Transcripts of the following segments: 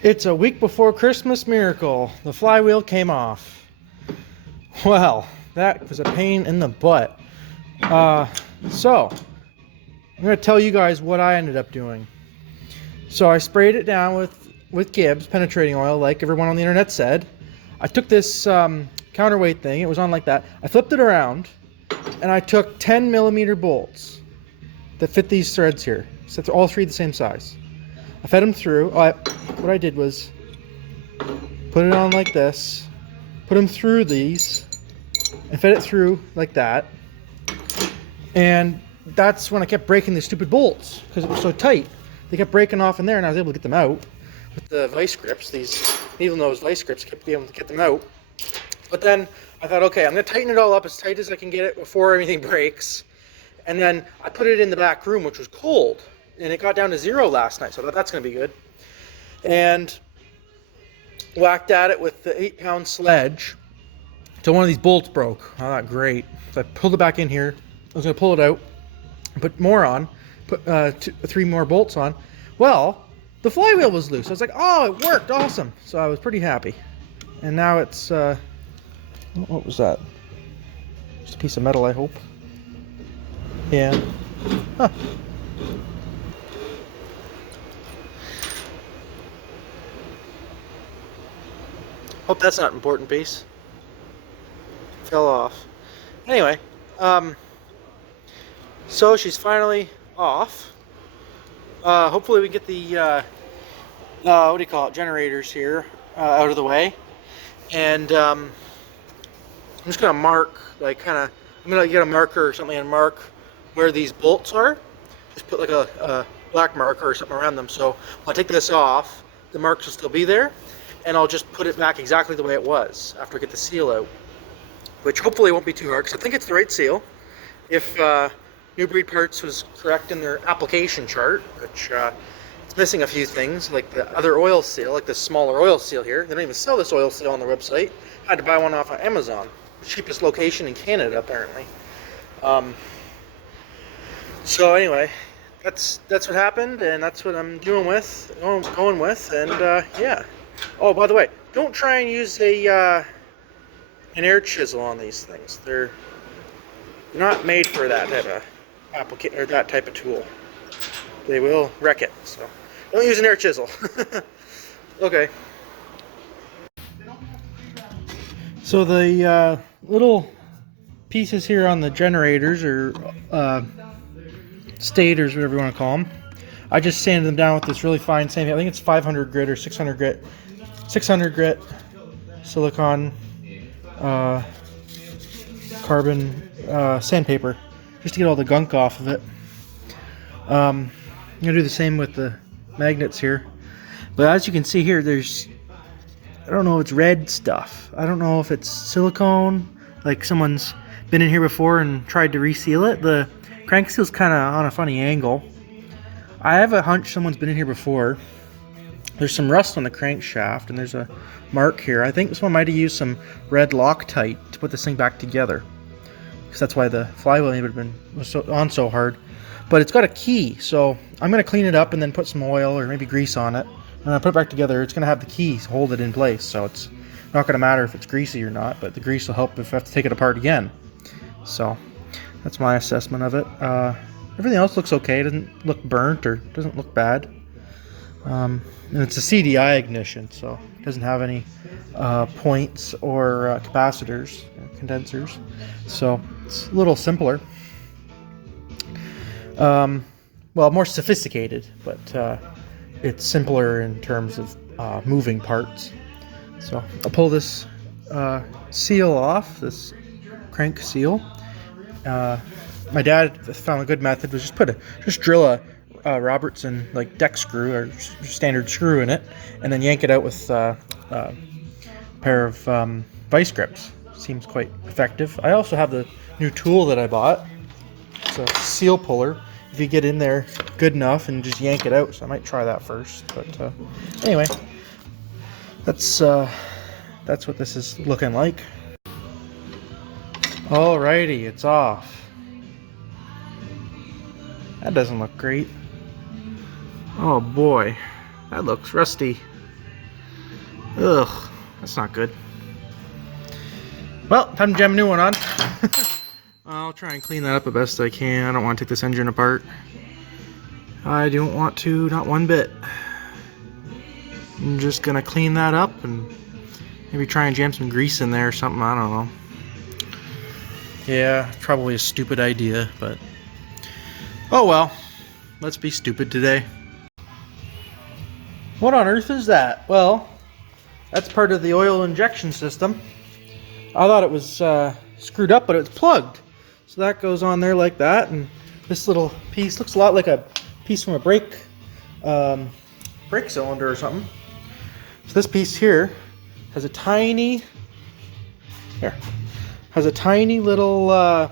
It's a week before Christmas miracle. The flywheel came off. Well, that was a pain in the butt. So, I'm going to tell you guys what I ended up doing. So I sprayed it down with Gibbs penetrating oil like everyone on the internet said. I took this counterweight thing, it was on like that. I flipped it around and I took 10 millimeter bolts that fit these threads here. So they're all three the same size. I fed them through. What I did was put it on like this, put them through these, and fed it through like that. And that's when I kept breaking the stupid bolts because it was so tight. They kept breaking off in there, and I was able to get them out with the vice grips. These needle nose vice grips kept being able to get them out. But then I thought, okay, I'm going to tighten it all up as tight as I can get it before anything breaks. And then I put it in the back room, which was cold. And it got down to 0 last night, so I thought that's going to be good. And whacked at it with the 8-pound sledge till one of these bolts broke. I thought, great. So I pulled it back in here. I was going to pull it out, put more on, put 3 more bolts on. Well, the flywheel was loose. I was like, oh, it worked, awesome. So I was pretty happy. And now it's, what was that? Just a piece of metal, I hope. Yeah. Huh. Hope that's not an important piece. Fell off. Anyway, so she's finally off. Hopefully we get the, what do you call it, generators here out of the way. And I'm just going to mark, like I'm going to get a marker or something and mark where these bolts are. Just put like a black marker or something around them. So when I take this off, the marks will still be there. And I'll just put it back exactly the way it was after I get the seal out, which hopefully won't be too hard because I think it's the right seal. If New Breed Parts was correct in their application chart, which it's missing a few things like the other oil seal, like this smaller oil seal here. They don't even sell this oil seal on the website. I had to buy one off of Amazon, the cheapest location in Canada apparently. So anyway, that's what happened, and that's what I'm going with, and yeah. Oh, by the way, don't try and use an air chisel on these things. They're not made for that type of tool. They will wreck it. So don't use an air chisel. Okay. So the little pieces here on the generators or stators, whatever you want to call them, I just sanded them down with this really fine sandpaper. I think it's 500 grit or 600 grit. 600 grit silicone carbon sandpaper just to get all the gunk off of it. I'm gonna do the same with the magnets here, but as you can see here, I don't know if it's red stuff. I don't know if it's silicone, like someone's been in here before and tried to reseal it. The crank seal's kind of on a funny angle. I have a hunch someone's been in here before. There's some rust on the crankshaft, and there's a mark here. I think someone might have used some red Loctite to put this thing back together, because that's why the flywheel was on so hard. But it's got a key, so I'm going to clean it up and then put some oil or maybe grease on it. And I put it back together. It's going to have the key to hold it in place, so it's not going to matter if it's greasy or not, but the grease will help if I have to take it apart again. So that's my assessment of it. Everything else looks okay. It doesn't look burnt or doesn't look bad. And it's a CDI ignition, so it doesn't have any points or capacitors, condensers. So it's a little simpler. Well, more sophisticated, but it's simpler in terms of moving parts. So I'll pull this seal off, this crank seal. My dad found a good method was just drill a Robertson like deck screw or standard screw in it, and then yank it out with a pair of vice grips. Seems quite effective. I also have the new tool that I bought. It's a seal puller. If you get in there good enough and just yank it out, so I might try that first. But anyway, that's what this is looking like. Alrighty, it's off. That doesn't look great. Oh boy, that looks rusty. Ugh, that's not good. Well, time to jam a new one on. I'll try and clean that up the best I can. I don't want to take this engine apart. I don't want to, not one bit. I'm just gonna clean that up and maybe try and jam some grease in there or something, I don't know. Yeah, probably a stupid idea, but oh well. Let's be stupid today. What on earth is that? Well, that's part of the oil injection system. I thought it was screwed up, but it's plugged. So that goes on there like that, and this little piece looks a lot like a piece from a brake cylinder or something. So this piece here has a tiny little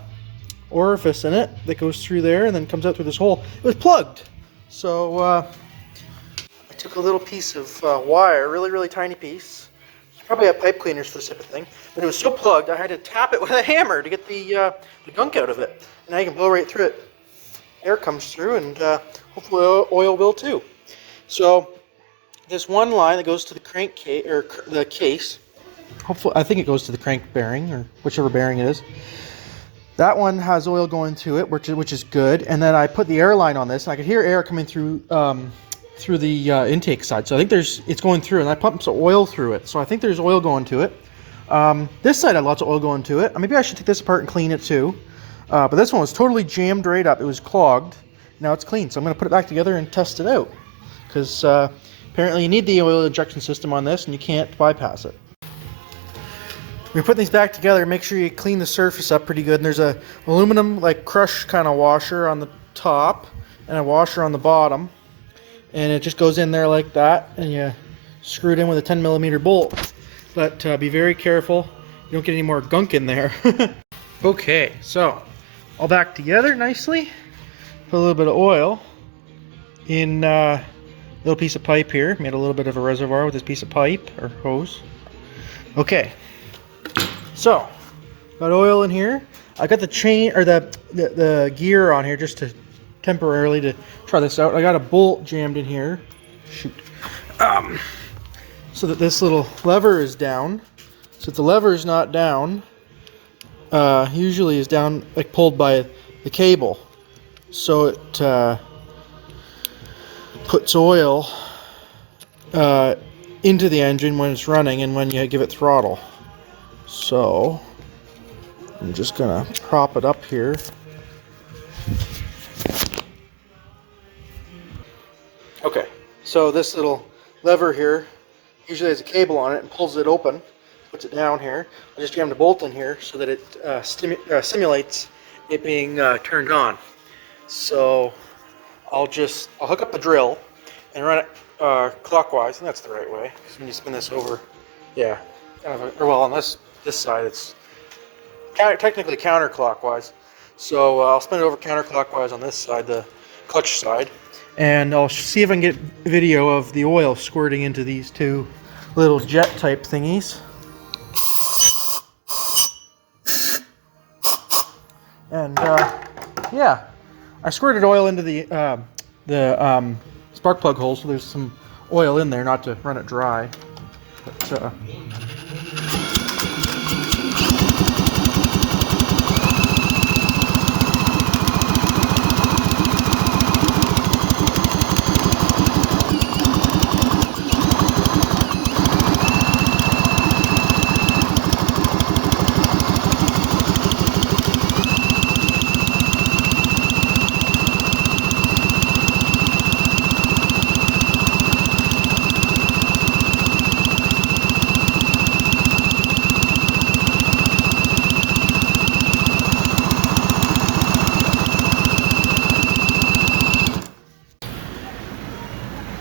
orifice in it that goes through there and then comes out through this hole. It was plugged. So I took a little piece of wire, really tiny piece. Probably have pipe cleaners for this type of thing, but it was so plugged I had to tap it with a hammer to get the gunk out of it. And now you can blow right through it. Air comes through, and hopefully oil will too. So this one line that goes to the crankcase or the case. Hopefully, I think it goes to the crank bearing or whichever bearing it is. That one has oil going to it, which is good. And then I put the air line on this, and I could hear air coming through the intake side. So I think it's going through, and I pumped some oil through it. So I think there's oil going to it. This side had lots of oil going to it. Maybe I should take this apart and clean it too. But this one was totally jammed right up. It was clogged. Now it's clean. So I'm going to put it back together and test it out. Because apparently you need the oil injection system on this, and you can't bypass it. When you put these back together, make sure you clean the surface up pretty good. And there's a aluminum like crush kind of washer on the top and a washer on the bottom. And it just goes in there like that, and you screw it in with a 10mm bolt. But be very careful, you don't get any more gunk in there. Okay, so all back together nicely. Put a little bit of oil in a little piece of pipe here. Made a little bit of a reservoir with this piece of pipe or hose. Okay, so got oil in here. I got the chain or the gear on here just to temporarily to try this out. I got a bolt jammed in here. Shoot. So that this little lever is down. So if the lever is not down, usually is down like pulled by the cable. So it puts oil into the engine when it's running and when you give it throttle. So I'm just gonna prop it up here. Okay, so this little lever here usually has a cable on it and pulls it open, puts it down here. I just jammed a bolt in here so that it simulates it being turned on. So I'll hook up the drill and run it clockwise, and that's the right way. So when you spin this over, yeah, kind of, well, on this side it's technically counterclockwise. So I'll spin it over counterclockwise on this side, the clutch side. And I'll see if I can get video of the oil squirting into these two little jet type thingies. And yeah, I squirted oil into the spark plug hole, so there's some oil in there, not to run it dry. But,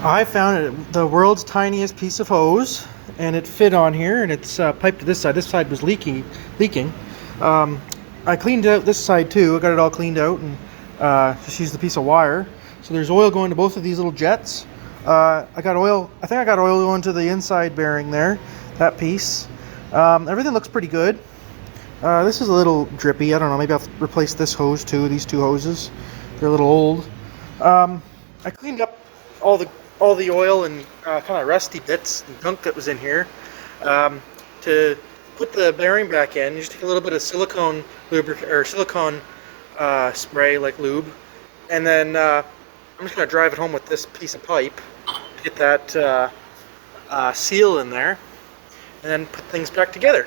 I found the world's tiniest piece of hose, and it fit on here, and it's piped to this side. This side was leaking. I cleaned out this side too. I got it all cleaned out and just used the piece of wire. So there's oil going to both of these little jets. I got oil. I think I got oil going to the inside bearing there, that piece. Everything looks pretty good. This is a little drippy. I don't know. Maybe I'll replace this hose too. These two hoses, they're a little old. I cleaned up all the all the oil and kind of rusty bits and gunk that was in here. To put the bearing back in, you just take a little bit of silicone lubricant or silicone spray like lube, and then I'm just going to drive it home with this piece of pipe to get that seal in there, and then put things back together.